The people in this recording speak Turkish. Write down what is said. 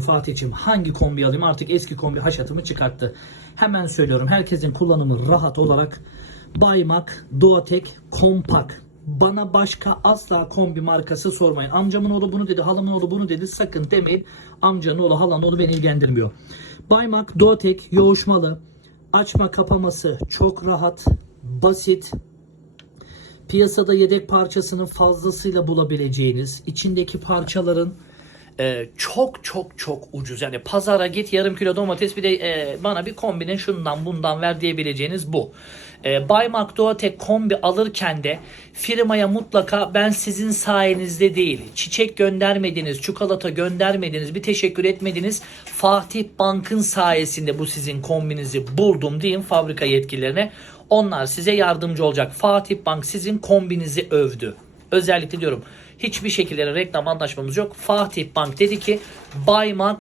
Fatih'ciğim hangi kombi alayım artık eski kombi haşatımı çıkarttı. Hemen söylüyorum herkesin kullanımı rahat olarak Baymak Doğatek Kompak. Bana başka asla kombi markası sormayın. Amcamın oğlu bunu dedi, halamın oğlu bunu dedi. Sakın demeyin. Amcanın oğlu, halanın oğlu beni ilgilendirmiyor. Baymak Doğatek yoğuşmalı. Açma kapaması çok rahat, basit, piyasada yedek parçasının fazlasıyla bulabileceğiniz, içindeki parçaların e, çok çok çok ucuz. Yani pazara git yarım kilo domates bir de e, bana bir kombinin şundan bundan ver diyebileceğiniz bu. E, Baymak Doğatek kombi alırken de firmaya mutlaka ben sizin sayenizde değil, çiçek göndermediniz, çikolata göndermediniz, bir teşekkür etmediniz. Fatih Bank'ın sayesinde bu sizin kombinizi buldum deyin fabrika yetkililerine. Onlar size yardımcı olacak. Fatih Bank sizin kombinizi övdü. Özellikle diyorum hiçbir şekilde reklam anlaşmamız yok. Fatih Bank dedi ki Bayman